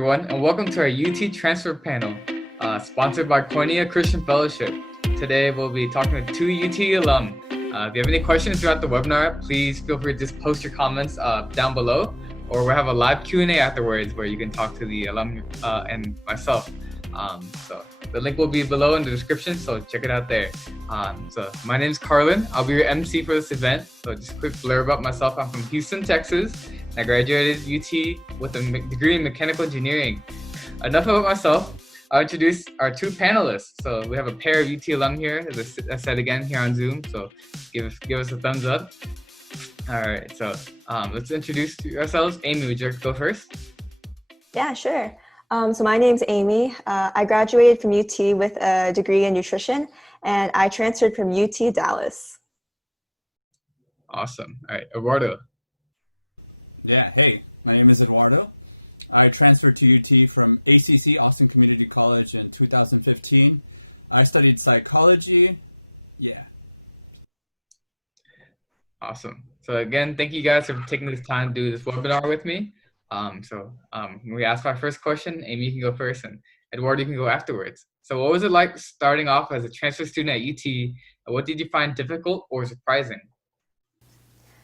everyone, and welcome to our UT Transfer Panel, sponsored by Koinonia Christian Fellowship. Today, we'll be talking to two UT alum. If you have any questions throughout the webinar, please feel free to just post your comments down below, or we'll have a live Q&A afterwards where you can talk to the alum and myself. So the link will be below in the description, so check it out there. So my name is Carlin. I'll be your MC for this event. So just a quick blurb about myself. I'm from Houston, Texas. I graduated UT with a degree in mechanical engineering. Enough about myself. I'll introduce our two panelists. So we have a pair of UT alum here, as I said again, here on Zoom. So give us a thumbs up. All right, so let's introduce ourselves. Amy, would you like to go first? Yeah, sure. So my name's Amy. I graduated from UT with a degree in nutrition, and I transferred from UT Dallas. Awesome. All right, Eduardo. Yeah, hey, my name is Eduardo. I transferred to UT from ACC, Austin Community College, in 2015. I studied psychology. Yeah. Awesome. So again, thank you guys for taking this time to do this webinar with me. We asked our first question. Amy, you can go first, and Eduardo, you can go afterwards. So what was it like starting off as a transfer student at UT? And what did you find difficult or surprising?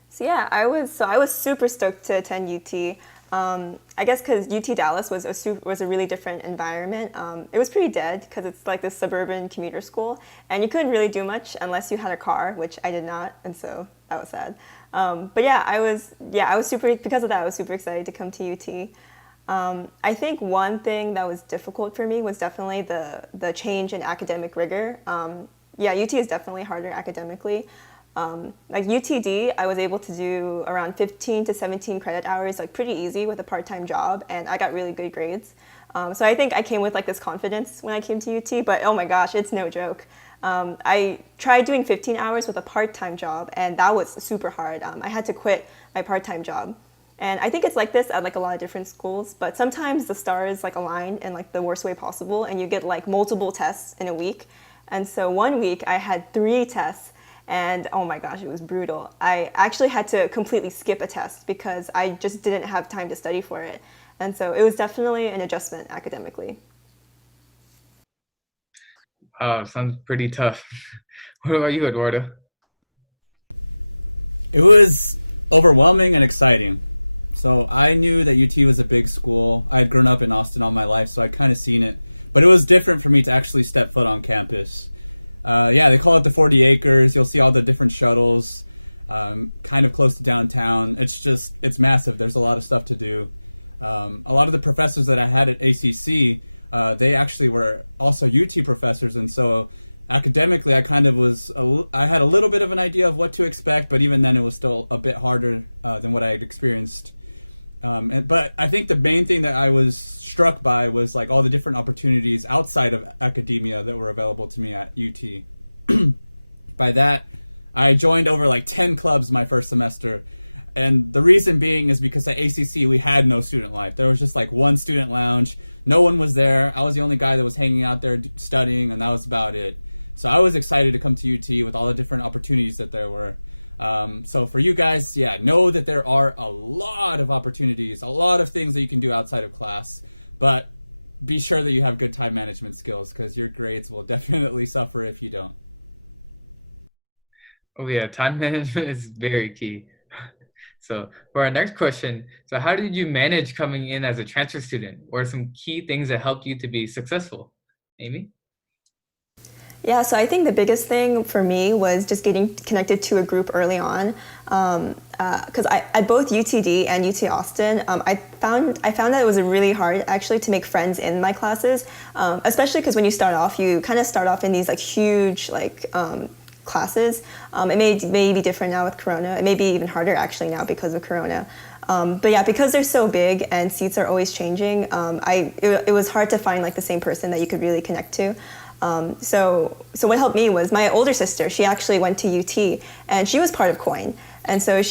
So yeah, I was super stoked to attend UT. I guess because UT Dallas was a really different environment. It was pretty dead because it's like this suburban commuter school, and you couldn't really do much unless you had a car, which I did not, and so that was sad. But yeah, I was super, because of that, I was super excited to come to UT. I think one thing that was difficult for me was definitely the change in academic rigor. Yeah, UT is definitely harder academically. Like UTD, I was able to do around 15 to 17 credit hours, like pretty easy with a part-time job, and I got really good grades. So I think I came with like this confidence when I came to UT, but oh my gosh, it's no joke. I tried doing 15 hours with a part-time job, and that was super hard. I had to quit my part-time job. And I think it's like this at like a lot of different schools, but sometimes the stars like align in like the worst way possible, and you get like multiple tests in a week. And so one week I had 3 tests, and oh my gosh, it was brutal. I actually had to completely skip a test because I just didn't have time to study for it. And so it was definitely an adjustment academically. Sounds pretty tough. What about you, Eduardo? It was overwhelming and exciting. So I knew that UT was a big school. I had grown up in Austin all my life, so I kind of seen it. But it was different for me to actually step foot on campus. Yeah, they call it the 40 acres. You'll see all the different shuttles, kind of close to downtown. It's massive. There's a lot of stuff to do. A lot of the professors that I had at ACC, they actually were also UT professors, and so academically I had a little bit of an idea of what to expect, but even then it was still a bit harder than what I had experienced. But I think the main thing that I was struck by was like all the different opportunities outside of academia that were available to me at UT. By that, I joined over like 10 clubs my first semester. And the reason being is because at ACC we had no student life. There was just like one student lounge. No one was there. I was the only guy that was hanging out there studying, and that was about it. So I was excited to come to UT with all the different opportunities that there were. So for you guys, yeah, know that there are a lot of opportunities, a lot of things that you can do outside of class, but be sure that you have good time management skills because your grades will definitely suffer if you don't. Oh yeah, time management is very key. So for our next question, so how did you manage coming in as a transfer student? What are some key things that helped you to be successful? Amy? Yeah, so I think the biggest thing for me was just getting connected to a group early on. Because at both UTD and UT Austin, I found that it was really hard actually to make friends in my classes, especially because when you kind of start off in these like huge classes. It may be different now with Corona. It may be even harder actually now because of Corona. But yeah, because they're so big and seats are always changing, it was hard to find like the same person that you could really connect to. So what helped me was my older sister. She actually went to UT, and she was part of Coin. And so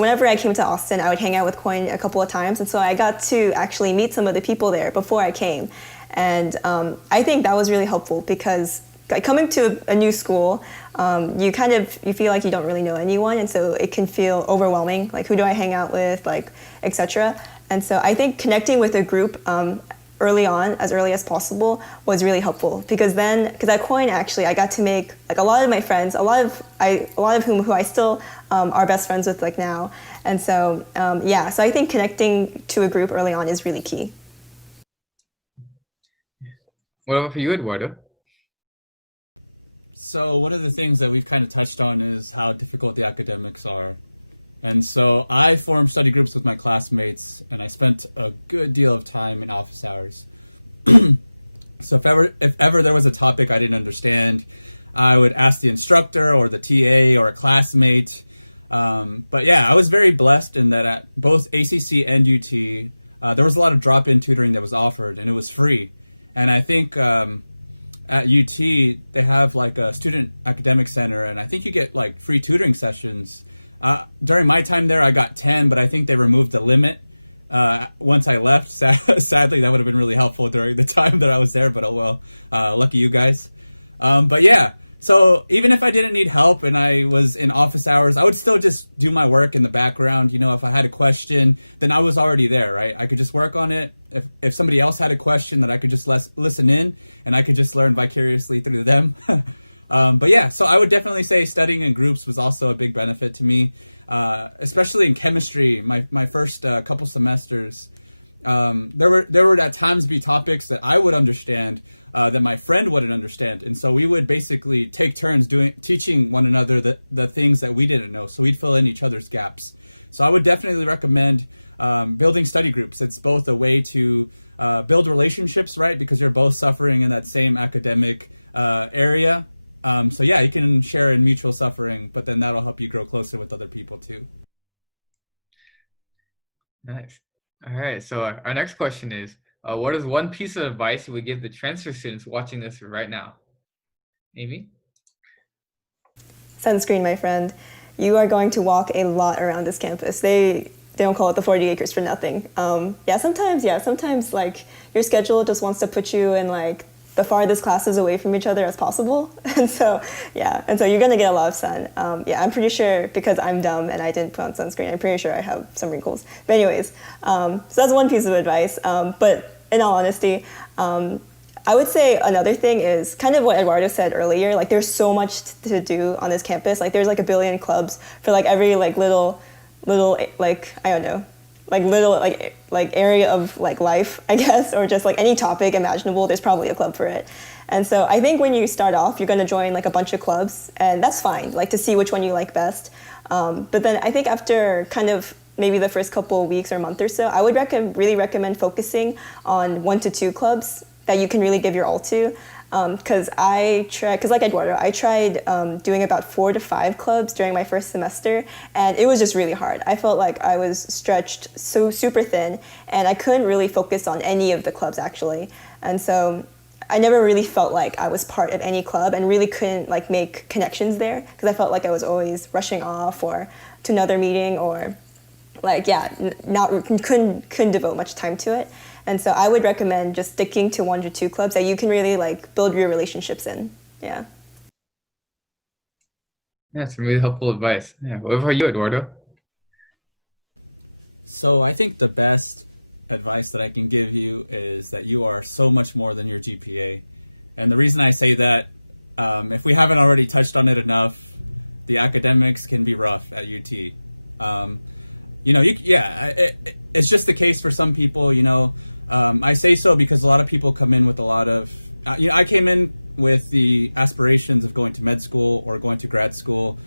whenever I came to Austin, I would hang out with Coin a couple of times. And so I got to actually meet some of the people there before I came. And I think that was really helpful because like coming to a new school, you feel like you don't really know anyone, and so it can feel overwhelming. Like, who do I hang out with, like, etc. And so I think connecting with a group early on, as early as possible, was really helpful, because at Coin, actually, I got to make like a lot of my friends, a lot of who I still are best friends with like now. And so so I think connecting to a group early on is really key. What about for you, Eduardo? So one of the things that we've kind of touched on is how difficult the academics are. And so I formed study groups with my classmates, and I spent a good deal of time in office hours. So if ever there was a topic I didn't understand, I would ask the instructor or the TA or a classmate. But yeah, I was very blessed in that at both ACC and UT, there was a lot of drop-in tutoring that was offered, and it was free. And I think at UT, they have like a student academic center, and I think you get like free tutoring sessions. During my time there, I got 10, but I think they removed the limit once I left. Sadly, that would have been really helpful during the time that I was there, but oh well, lucky you guys. But yeah, so even if I didn't need help and I was in office hours, I would still just do my work in the background. You know, if I had a question, then I was already there, right? I could just work on it. If somebody else had a question, then I could just listen in, and I could just learn vicariously through them. But yeah, so I would definitely say studying in groups was also a big benefit to me, especially in chemistry. My first couple semesters, there would at times be topics that I would understand that my friend wouldn't understand, and so we would basically take turns teaching one another the things that we didn't know, so we'd fill in each other's gaps. So I would definitely recommend building study groups. It's both a way to build relationships, right, because you're both suffering in that same academic area. So yeah, you can share in mutual suffering, but then that'll help you grow closer with other people too. Nice. All right. So our next question is, what is one piece of advice you would give the transfer students watching this right now? Amy? Sunscreen, my friend. You are going to walk a lot around this campus. They don't call it the 40 acres for nothing. Sometimes like your schedule just wants to put you in like the farthest classes away from each other as possible. And so you're gonna get a lot of sun. I'm pretty sure, because I'm dumb and I didn't put on sunscreen, I'm pretty sure I have some wrinkles. But anyways, so that's one piece of advice. But in all honesty, I would say another thing is kind of what Eduardo said earlier. Like, there's so much to do on this campus. Like, there's like a billion clubs for like every like little like, I don't know, like little like area of like life, I guess, or just like any topic imaginable, there's probably a club for it. And so I think when you start off, you're going to join like a bunch of clubs, and that's fine, like to see which one you like best. But then I think after kind of maybe the first couple of weeks or month or so, I would really recommend focusing on 1 to 2 clubs that you can really give your all to. Because like Eduardo, I tried doing about 4 to 5 clubs during my first semester, and it was just really hard. I felt like I was stretched so super thin, and I couldn't really focus on any of the clubs, actually. And so I never really felt like I was part of any club, and really couldn't like make connections there, because I felt like I was always rushing off or to another meeting, or like, couldn't devote much time to it. And so I would recommend just sticking to 1 to 2 clubs that you can really like build your relationships in. Yeah. That's some really helpful advice. Yeah. What about you, Eduardo? So I think the best advice that I can give you is that you are so much more than your GPA. And the reason I say that, if we haven't already touched on it enough, the academics can be rough at UT. It's just the case for some people, you know. I say so because a lot of people come in with a lot of, I came in with the aspirations of going to med school or going to grad school.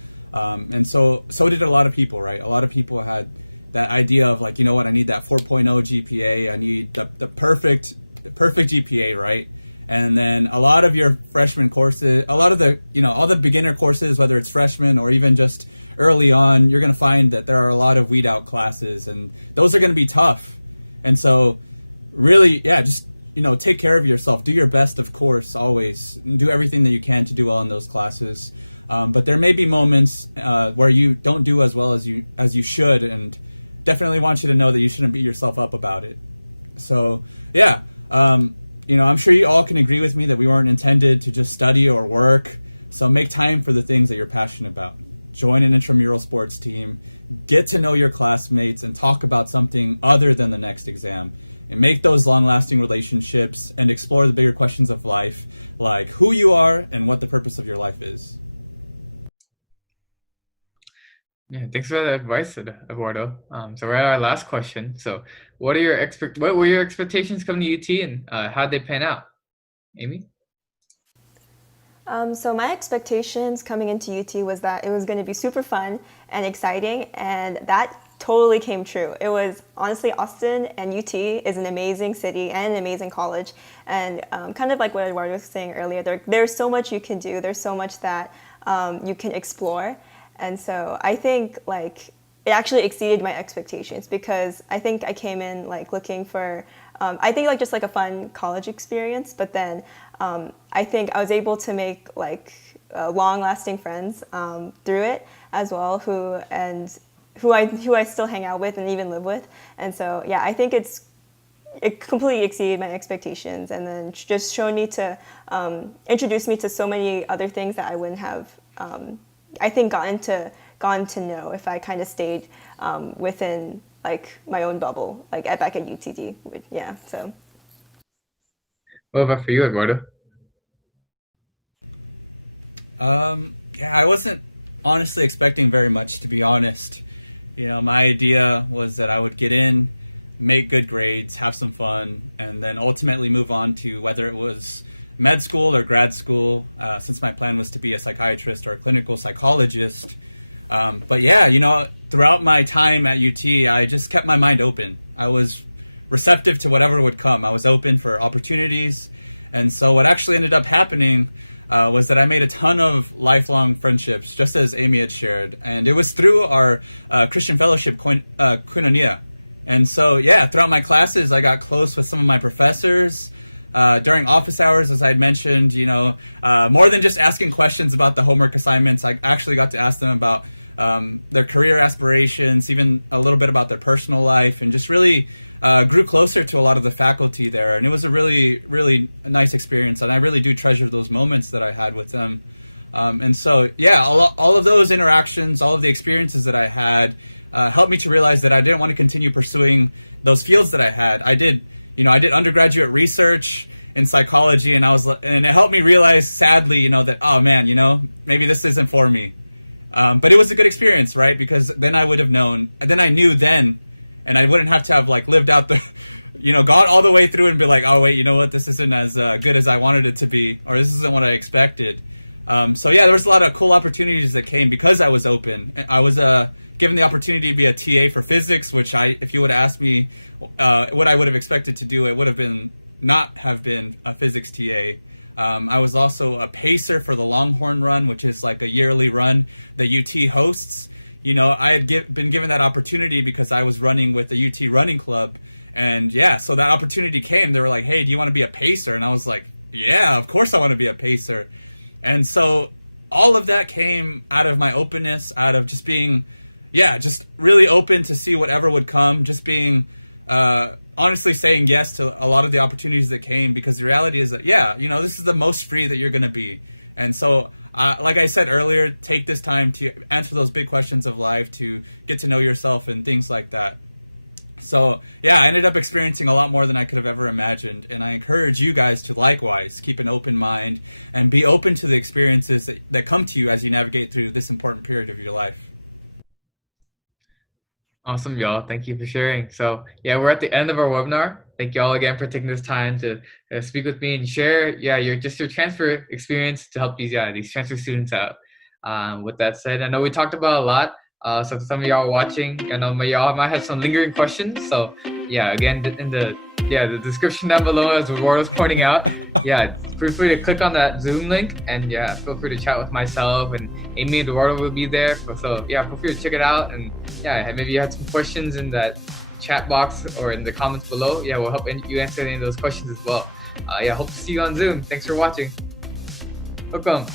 And so did a lot of people, right? A lot of people had that idea of like, you know what, I need that 4.0 GPA. I need the perfect GPA, right? And then a lot of your freshman courses, a lot of the, all the beginner courses, whether it's freshman or even just early on, you're going to find that there are a lot of weed out classes, and those are going to be tough. And so really, just, take care of yourself. Do your best, of course, always. Do everything that you can to do well in those classes. But there may be moments where you don't do as well as you should, and definitely want you to know that you shouldn't beat yourself up about it. So, I'm sure you all can agree with me that we weren't intended to just study or work. So make time for the things that you're passionate about. Join an intramural sports team, get to know your classmates, and talk about something other than the next exam. And make those long-lasting relationships and explore the bigger questions of life, like who you are and what the purpose of your life is. Yeah, thanks for that advice, Eduardo. So we're at our last question. So, what were your expectations coming to UT, and how'd they pan out? Amy? So my expectations coming into UT was that it was going to be super fun and exciting, and that totally came true. It was honestly, Austin and UT is an amazing city and an amazing college, and kind of like what Eduardo was saying earlier, there's so much you can do. There's so much that you can explore, and so I think like it actually exceeded my expectations because I think I came in like looking for I think like just like a fun college experience, but then I think I was able to make like long-lasting friends through it as well, who I still hang out with and even live with, and so yeah, I think it completely exceeded my expectations, and then just shown me to introduce me to so many other things that I wouldn't have I think gotten to know if I kind of stayed within like my own bubble, like back at UTD. Yeah, so. What about for you, Eduardo? Yeah, I wasn't honestly expecting very much, to be honest. My idea was that I would get in, make good grades, have some fun, and then ultimately move on to whether it was med school or grad school, since my plan was to be a psychiatrist or a clinical psychologist. But yeah, throughout my time at UT, I just kept my mind open. I was receptive to whatever would come. I was open for opportunities. And so what actually ended up happening was that I made a ton of lifelong friendships, just as Amy had shared. And it was through our Christian fellowship, Koinonia. And so, yeah, throughout my classes, I got close with some of my professors. During office hours, as I mentioned, more than just asking questions about the homework assignments, I actually got to ask them about their career aspirations, even a little bit about their personal life, and just really grew closer to a lot of the faculty there. And it was a really, really nice experience, and I really do treasure those moments that I had with them. And so, yeah, all of those interactions, all of the experiences that I had helped me to realize that I didn't want to continue pursuing those fields that I had. I did undergraduate research in psychology, and it helped me realize, sadly, that, oh man, maybe this isn't for me. But it was a good experience, right? Because then I would have known, and then I knew then, and I wouldn't have to have like lived out the, gone all the way through and be like, oh wait, you know what, this isn't as good as I wanted it to be, or this isn't what I expected. So yeah, there was a lot of cool opportunities that came because I was open. I was given the opportunity to be a TA for physics, which if you would have asked me what I would have expected to do, it would have not have been a physics TA. I was also a pacer for the Longhorn Run, which is like a yearly run that UT hosts. I had been given that opportunity because I was running with the UT Running Club. And yeah, so that opportunity came. They were like, hey, do you want to be a pacer? And I was like, yeah, of course I want to be a pacer. And so all of that came out of my openness, out of just being, just really open to see whatever would come, just being honestly saying yes to a lot of the opportunities that came, because the reality is that, this is the most free that you're going to be. And so, like I said earlier, take this time to answer those big questions of life, to get to know yourself and things like that. So, I ended up experiencing a lot more than I could have ever imagined, and I encourage you guys to likewise keep an open mind and be open to the experiences that come to you as you navigate through this important period of your life. Awesome, y'all. Thank you for sharing. So yeah, we're at the end of our webinar. Thank y'all again for taking this time to speak with me and share, your transfer experience to help these transfer students out. With that said, I know we talked about a lot. So some of y'all watching, I know y'all might have some lingering questions. So yeah, again, in the description down below, as Eduardo was pointing out, feel free to click on that Zoom link, and feel free to chat with myself, and Amy and Eduardo will be there. So feel free to check it out, and maybe you had some questions in that chat box or in the comments below. We'll help you answer any of those questions as well. Hope to see you on Zoom. Thanks for watching. Welcome.